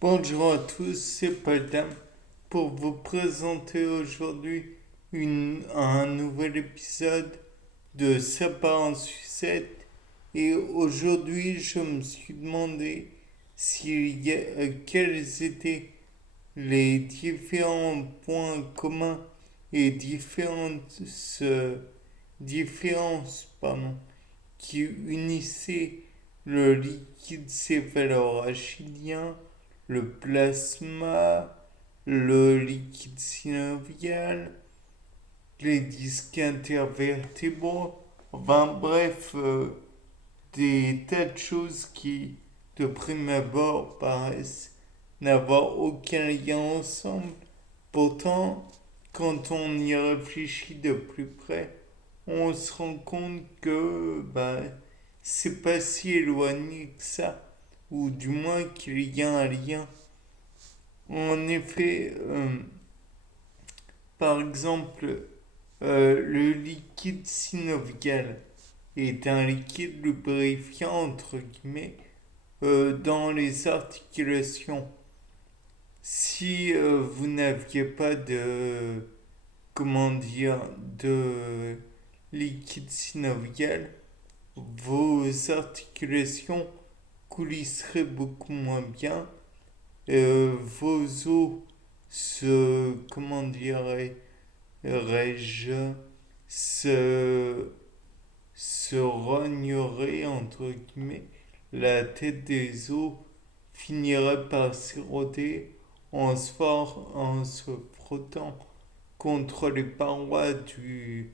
Bonjour à tous, c'est Padam pour vous présenter aujourd'hui un nouvel épisode de Ça part en sucette. Et aujourd'hui, je me suis demandé quels étaient les différents points communs et différences qui unissaient le liquide céphalorachidien, le plasma, le liquide synovial, les disques intervertébraux, enfin bref, des tas de choses qui, de prime abord, paraissent n'avoir aucun lien ensemble. Pourtant, quand on y réfléchit de plus près, on se rend compte que c'est pas si éloigné que ça, ou du moins qu'il y a un lien. En effet, par exemple, le liquide synovial est un liquide lubrifiant, entre guillemets, dans les articulations. Si vous n'aviez pas comment dire, de liquide synovial, vos articulations coulisseraient beaucoup moins bien. Vos os comment dirais-je, se, se rogneraient, entre guillemets. La tête des os finirait par s'éroder en se frottant contre les parois de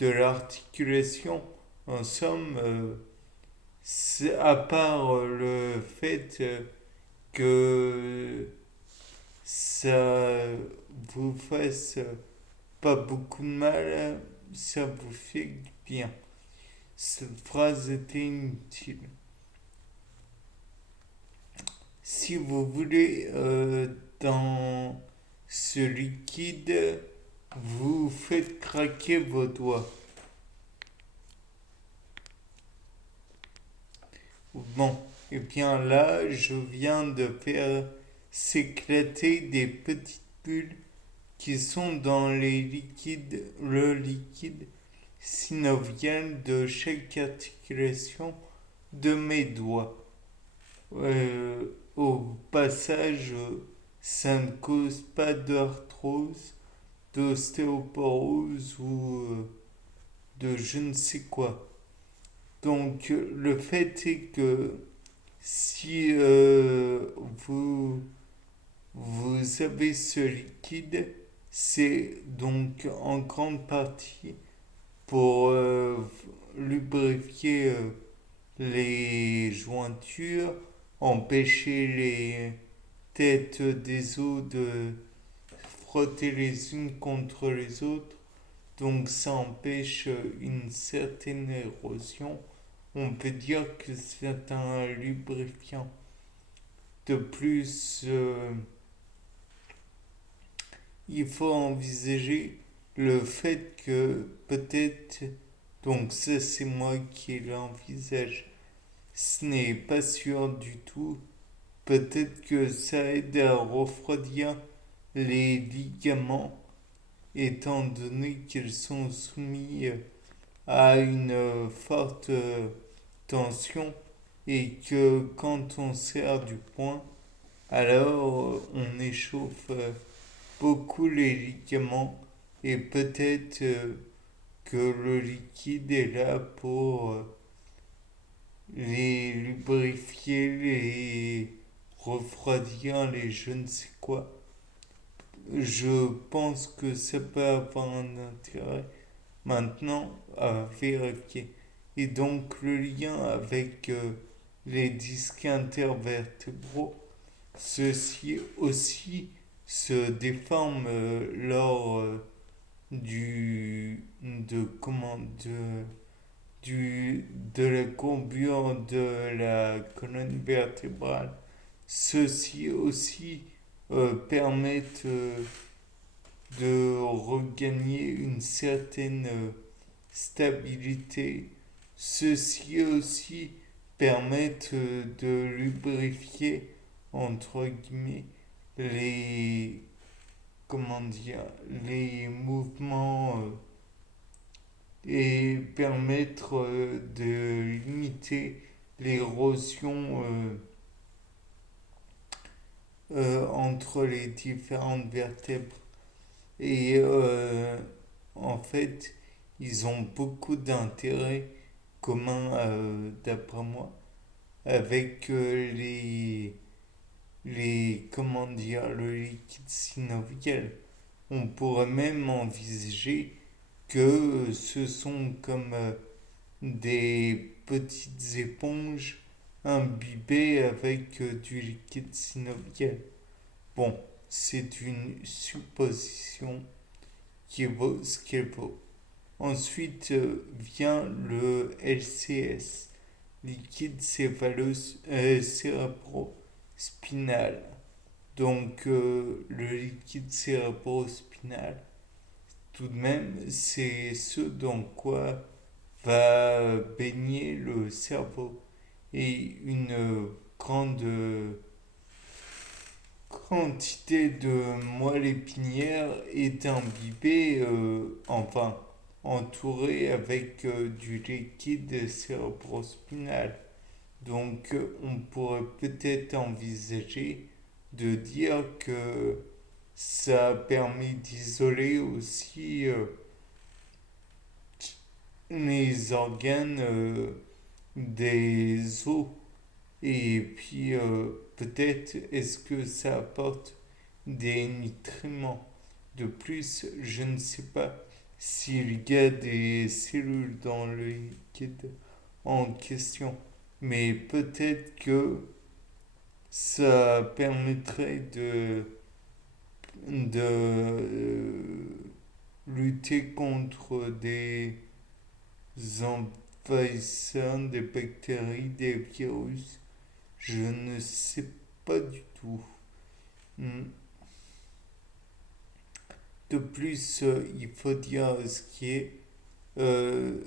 l'articulation. En somme, à part le fait que ça vous fasse pas beaucoup de mal, ça vous fait du bien. Cette phrase était inutile. Si vous voulez, dans ce liquide, vous faites craquer vos doigts. Bon, et bien là, je viens de faire s'éclater des petites bulles qui sont dans le liquide synovial de chaque articulation de mes doigts. Au passage, ça ne cause pas d'arthrose, d'ostéoporose ou de je ne sais quoi. Donc le fait est que si vous avez ce liquide, c'est donc en grande partie pour lubrifier les jointures, empêcher les têtes des os de frotter les unes contre les autres. Donc ça empêche une certaine érosion. On peut dire que c'est un lubrifiant. De plus, il faut envisager le fait que peut-être, donc ça c'est moi qui l'envisage, ce n'est pas sûr du tout, peut-être que ça aide à refroidir les ligaments étant donné qu'ils sont soumis à une forte tension et que quand on serre du poing, alors on échauffe beaucoup les ligaments et peut-être que le liquide est là pour les lubrifier, les refroidir, les je ne sais quoi. Je pense que ça peut avoir un intérêt maintenant à vérifier. Et donc le lien avec les disques intervertébraux, ceux-ci aussi se déforment lors de la courbure de la colonne vertébrale. Ceux-ci aussi permettent de regagner une certaine stabilité. Ceux-ci aussi permettent de lubrifier entre guillemets, les, comment dire, les mouvements et permettre de limiter l'érosion entre les différentes vertèbres. Et en fait, ils ont beaucoup d'intérêts communs, d'après moi, avec comment dire, le liquide synovial. On pourrait même envisager que ce sont comme des petites éponges imbibées avec du liquide synovial. Bon, c'est une supposition qui vaut ce qu'elle vaut. Ensuite vient le LCS, liquide cérébro-spinal. Donc le liquide cérébro-spinal, tout de même, c'est ce dans quoi va baigner le cerveau. Et une grande quantité de moelle épinière est imbibée, enfin entourée avec du liquide cérébrospinal. Donc on pourrait peut-être envisager de dire que ça permet d'isoler aussi les organes des os. Et puis peut-être est-ce que ça apporte des nutriments. De plus, je ne sais pas s'il y a des cellules dans le liquide en question, mais peut-être que ça permettrait de lutter contre des envahisseurs, des bactéries, des virus. Je ne sais pas du tout. Hmm. De plus, il faut dire ce qui est euh,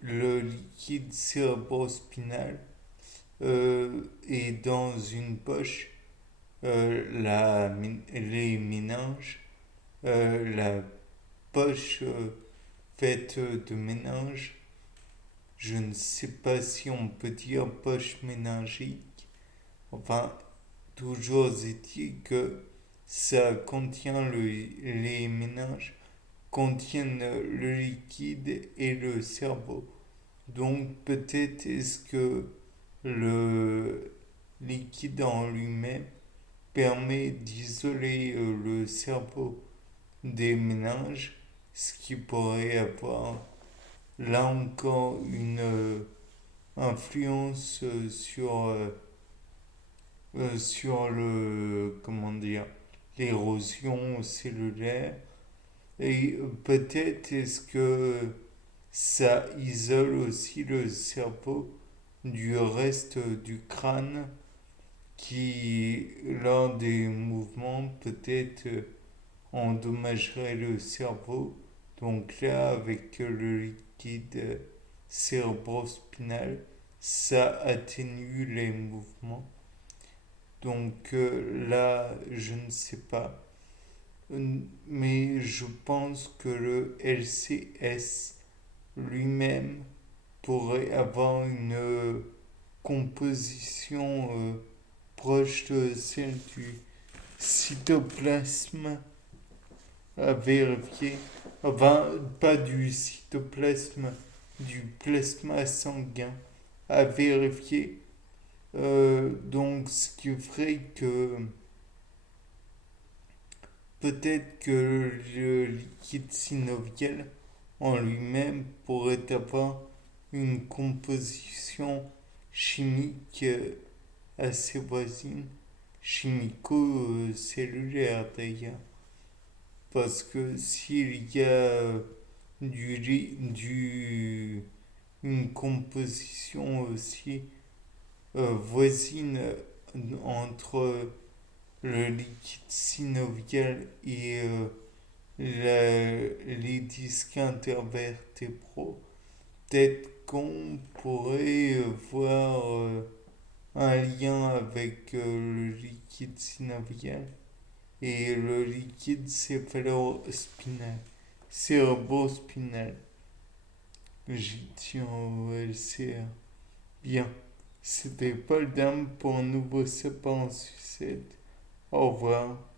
le liquide cérébrospinal est dans une poche, les méninges, la poche faite de méninges. Je ne sais pas si on peut dire poche méningique. Enfin, toujours est-il que ça contient les méninges contiennent le liquide et le cerveau. Donc peut-être est-ce que le liquide en lui-même permet d'isoler le cerveau des méninges, ce qui pourrait avoir là encore une influence sur le, comment dire, l'érosion cellulaire. Et peut-être est-ce que ça isole aussi le cerveau du reste du crâne qui, lors des mouvements, peut-être endommagerait le cerveau. Donc là, avec le liquide cérébrospinal, ça atténue les mouvements. Donc là, je ne sais pas. Mais je pense que le LCS lui-même pourrait avoir une composition proche de celle du cytoplasme à vérifier. Enfin, pas du cytoplasme, du plasma sanguin à vérifier. Donc, ce qui ferait que peut-être que le liquide synovial en lui-même pourrait avoir une composition chimique assez voisine, chimico-cellulaire d'ailleurs. Parce que s'il y a une composition aussi voisine entre le liquide synovial et les disques intervertébraux, peut-être qu'on pourrait voir un lien avec le liquide synovial et le liquide céphalo-spinal, cérébrospinal. J'y tiens au LCA. Bien, c'était Paul Dame pour un nouveau sapin en sucette. Au revoir.